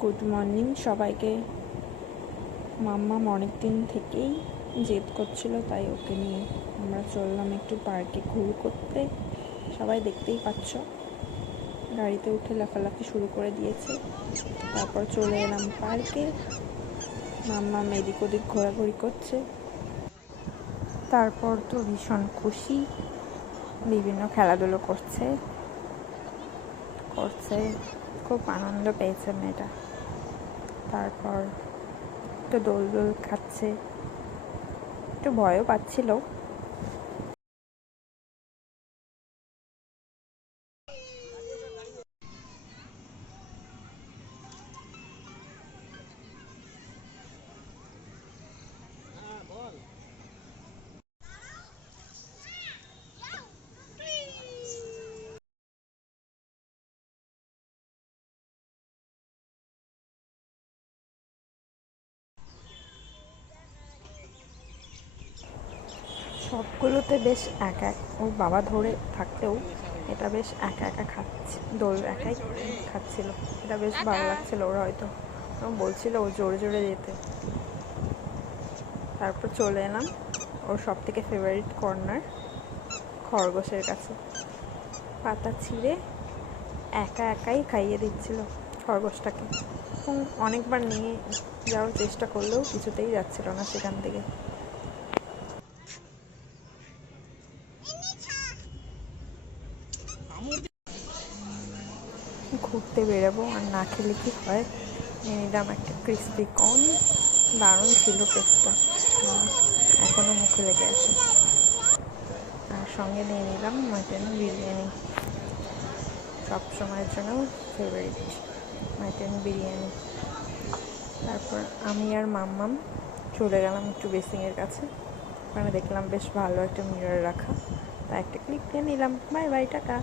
Good morning সবাইকে। মাম্মাম অনেক দিন থেকেই জেদ করছিল, তাই ওকে নিয়ে আমরা চললাম একটু পার্কে ঘুর করতে। সবাই দেখতেই পাচ্ছ, গাড়িতে উঠে লাফালাফি শুরু করে দিয়েছে। তারপর চলে এলাম পার্কে। মাম্মাম এদিক ওদিক ঘোরাঘুরি করছে। তারপর তো ভীষণ খুশি, বিভিন্ন খেলাধুলো করছে, খুব আনন্দ পেয়েছে মেয়েটা। তারপর একটু দোল খাচ্ছে, একটু ভয়ও পাচ্ছিল। সবগুলোতে বেশ একা ওর বাবা ধরে থাকলেও এটা বেশ একা একা খাচ্ছে, দোল একাই খাচ্ছিল। এটা বেশ ভালো লাগছিল ওর, হয়তো বলছিল ও জোরে জোরে যেতে। তারপর চলে এলাম ওর সব থেকে ফেভারিট কর্নার, খরগোশের কাছে। পাতা ছিঁড়ে একা একাই খাইয়ে দিচ্ছিল খরগোশটাকে, এবং অনেকবার নিয়ে যাওয়ার চেষ্টা করলেও কিছুতেই যাচ্ছিল না সেখান থেকে। ঘুরতে বেরোবো আর না খেলে কি হয়, নিয়ে নিলাম একটা ক্রিস্পি কর্ন। দারুণ ছিল টেস্টটা, এখনও মুখে লেগে আছে। আর সঙ্গে নিয়ে নিলাম মাটন বিরিয়ানি, সব সময়ের জন্য ফেভারিট মাটন বিরিয়ানি। তারপর আমি আর মাম্মাম চলে গেলাম একটু বেসিংয়ের কাছে। ওখানে দেখলাম বেশ ভালো একটা মিরর রাখা, তাই একটা ক্লিপ নিয়ে নিলাম। Bye bye, tata.